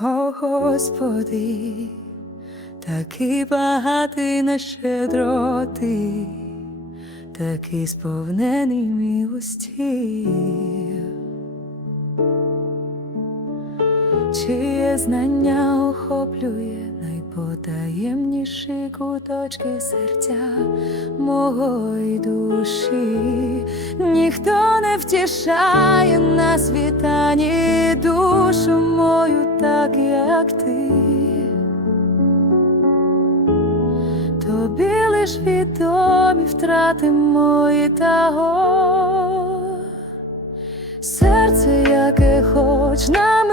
О Господи, такий багатий на щедроти, такий сповнений милості. Чиє знання охоплює найпотаємніші куточки серця мого й душі, ніхто не втішає на світанні душу мою, так як ти. Тобі лиш відомі втрати мої та го. Серце, яке хоч на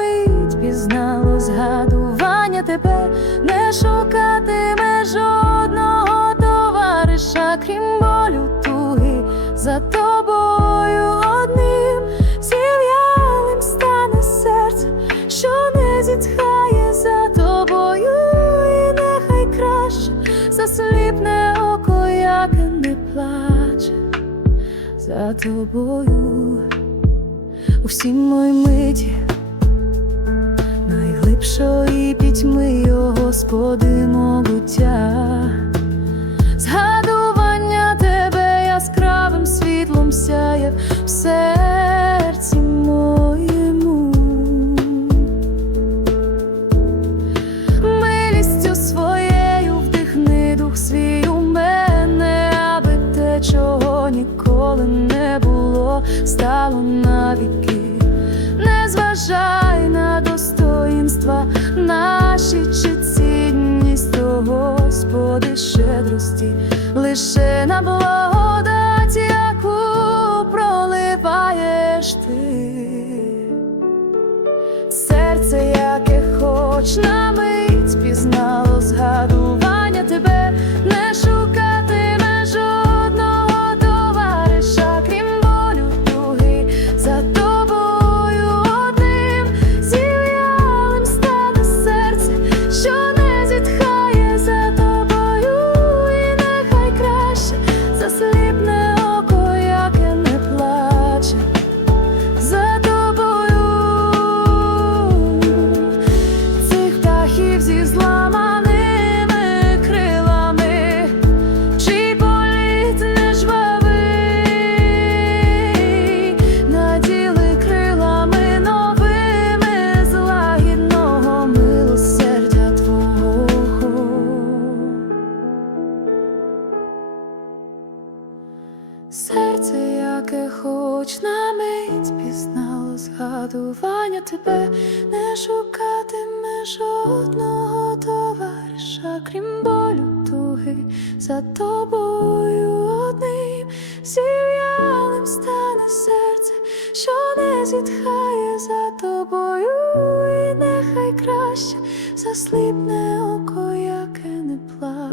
товариша, крім болю туги за тобою одним зів'ялим стане серце, що не зітхає за тобою, і нехай краще засліпне око, яке не плаче за тобою. У всі мої миті, найглибшої пітьми, о Господи, мого в серці моєму. Милістю своєю вдихни дух свій у мене, аби те, чого ніколи не було, стало навіки. Яке хоч на Серце, яке хоч на мить пізнало згадування тебе, не шукатиме жодного товариша, крім болю туги за тобою одним. Зів'ялим стане серце, що не зітхає за тобою, і нехай краще засліпне око, яке не плаче